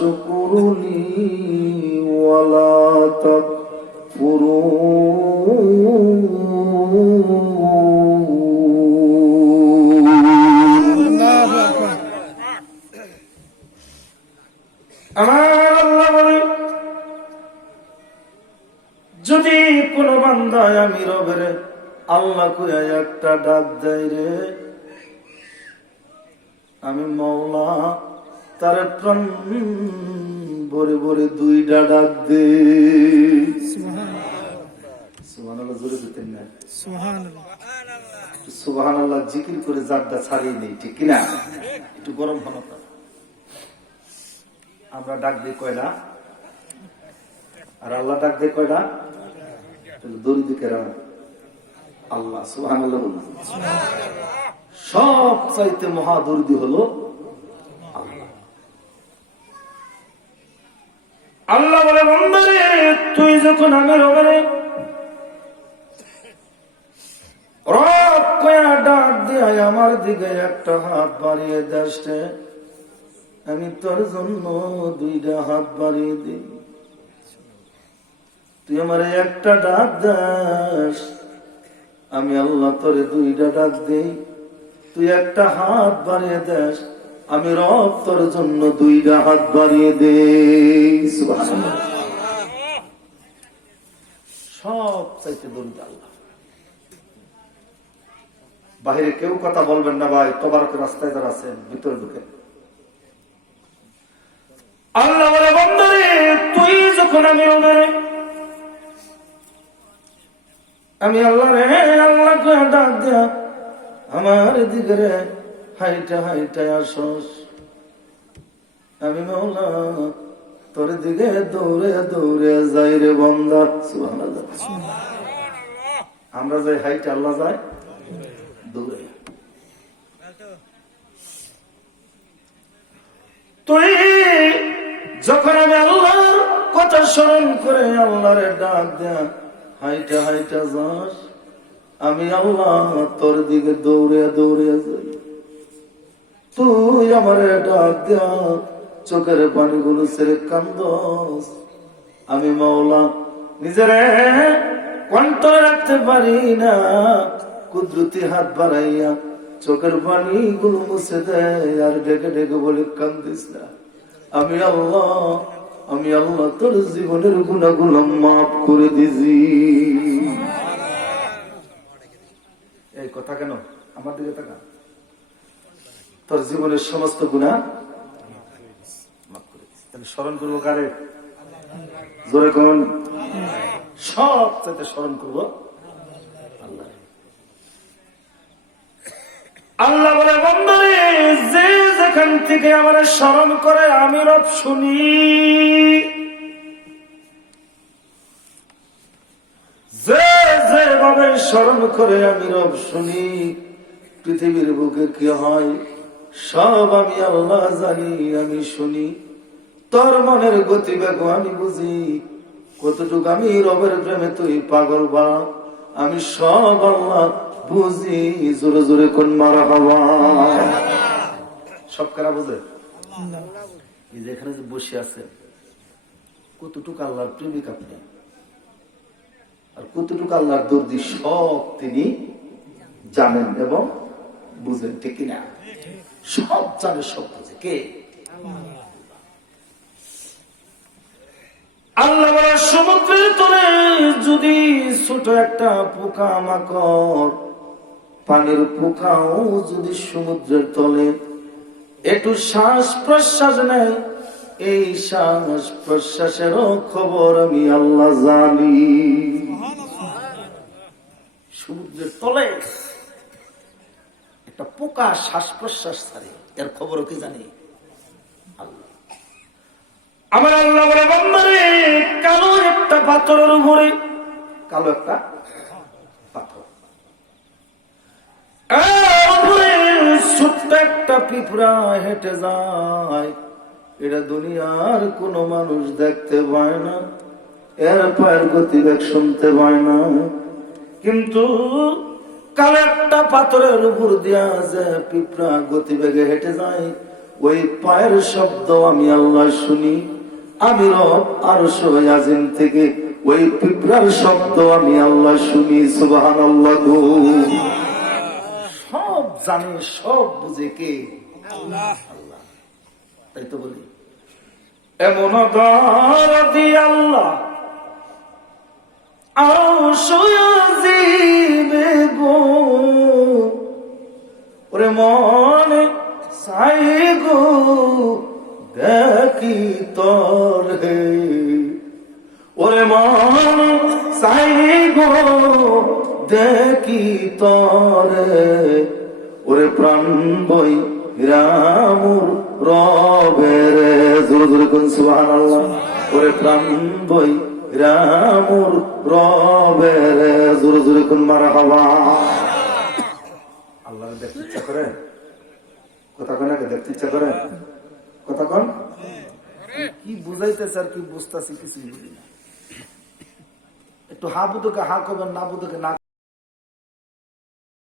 ওয়াশকুরুনি ওয়ালা তাকফুরুন। আমার আল্লাহ বলে, যদি কোন বান্দায় আমি রবের আল্লাহ কইয়া একটা ডাক দেয় রে, আমি মওলা তার প্রাণ ভরে ভরে দুইটা ডাক দে। সুবহানাল্লাহ, জোরে দিতেন না? সুবহানাল্লাহ জিকির করে জাগটা ছাড়িয়ে নেই, ঠিক কিনা? একটু গরম হলো। আমরা ডাক দিই কয়টা, আর আল্লাহ ডাক দেয় কয়টা? দরিদ্র কেরাম আল্লাহ। সুবহানাল্লাহ। সব চাইতে মহাদরিদ্র হলো আল্লাহ। আল্লাহ বলে, বান্দারে তুই যখন আমি রবেরে রব কয়া ডাক দিয়ে আমার দিকে একটা হাত বাড়িয়ে দেশ, আমি তোর জন্য দুইটা হাত বাড়িয়ে দিই। তুই আমার একটা ডাক দাস, আমি আল্লাহ তোরে দুইটা ডাক দেই। তুই একটা হাত বাড়িয়ে দেস, আমি রব তোর জন্য দুইটা হাত বাড়িয়ে দেই। সুবহানাল্লাহ। সব চাইতে দরিদ্র আল্লাহ। বাহিরে কেউ কথা বলবেন না ভাই, তোবারক রাস্তায় যারা আছেন ভিতরে ঢুকেন। আল্লাহ বলে, বান্দারে তুই যখন আমি রবেরে আমি আল্লাহ রে আল্লাহ কয়া ডাক দেয়া আমার দিকে রে হাইটা হাইটা আসস, আমি মওলা তোর দিকে দৌড়ে দৌড়ে যাই রে বান্দা। সুবহানাল্লাহ। আমরা যাই হাইটা, আল্লাহ যায় দৌড়ে। তুই যখন আমি আল্লাহর কথা স্মরণ করে আল্লাহরে ডাক দেয়া হাইটা হাইটা যাস, আমি আল্লাহ তোর দিকে দৌড়ে দৌড়ে যাই। তুই আমার ডাক দেয়া চোখের পানিগুলো ছেড়ে কান্দস, আমি মওলা নিজের কন্ট্রোলে রাখতে পারি না, কুদরতি হাত বাড়াইয়া চোখের পানিগুলো মুছে দেয় আর ডেকে ডেকে বলে, কান্দিস না, আমি আল্লাহ তোর জীবনের গুনাহগুলো মাফ করে দিছি। এই কথা কেন? আমার দিকে তাকা। তোর জীবনের সমস্ত গুনাহ মাফ করে দিছি। তাহলে স্মরণ করবো কারে? জোরে কোন? সব চাইতে স্মরণ করবো আল্লাহ। আল্লাহ বলে, বান্দারে যে যেখান থেকে আমার স্মরণ করে আমি রব শুনি। যে যেভাবে স্মরণ করে আমি রব শুনি। পৃথিবীর বুকে কি হয় সব আমি আল্লাহ জানি, আমি শুনি। তোর মনের গতিবেগ আমি বুঝি, কতটুকু আমি রবের প্রেমে তুই পাগল বা আমি সব আল্লাহ বুঝি। জোরে জোরে কোন মারহাবা। সব কারা বুঝে? এই যে এখানে যে বসে আছে, কতটুকু আল্লাহর প্রেমিক আপনি, আর কতটুকু আল্লাহর দর্দি, সব তিনি জানেন এবং বুঝেন, ঠিক কিনা? সব জানে, সব বুঝে। কে? আল্লাহ বলে, সমুদ্রের তলে যদি ছোট একটা পোকা মাকড়, পানির পোকাও যদি সমুদ্রের তলে একটু শ্বাস প্রশ্বাস নেয়, এই শ্বাস প্রশ্বাসেরও খবর আমি আল্লাহ জানি। সমুদ্রের তলে একটা পোকা শ্বাস প্রশ্বাস ছাড়ে, এর খবরও কি জানি আল্লাহ। আমার আল্লাহ বলে, বান্দারে কালো একটা পাথরের উপরে, কালো একটা পাথর, ছোট্ট একটা পিঁপড়া হেঁটে যায়। এটা দুনিয়ার কোন মানুষ দেখতে পায় না, এর পায়ের গতিবেগ শুনতে পায় না, কিন্তু কালো একটা পাথরের উপর দিয়া যে পিঁপড়া গতিবেগে হেঁটে যায়, ওই পায়ের শব্দ আমি আল্লাহ শুনি। আমি রব আরশ আজিম থেকে ওই পিঁপড়ার শব্দ আমি আল্লাহ শুনি। সুবহানাল্লাহ। সব জানে, সব বুঝে কে? আল্লাহ। তাই তো বলি, এমন দরদি আল্লাহ আরশ আজিমে গো, ওরে মনে চাই গো দেখি তোর হে, ওরে মন চাই গো দেখি তরে, ওরে প্রাণ বই রামুর রবের। জোরে জোরে কোন সুবহানাল্লাহ। ওরে প্রাণ বই রামুর রবের। জোরে জোরে কোন মারহাবা। আল্লাহ দেখতে ইচ্ছা করে? কথা কন, দেখতে ইচ্ছা করে? কথা কন। কি বুঝাইতেছে আর কি বুঝতেছি কিছুই বুঝি না। একটু হা বুধকে হা করবেন, না বুধকে না।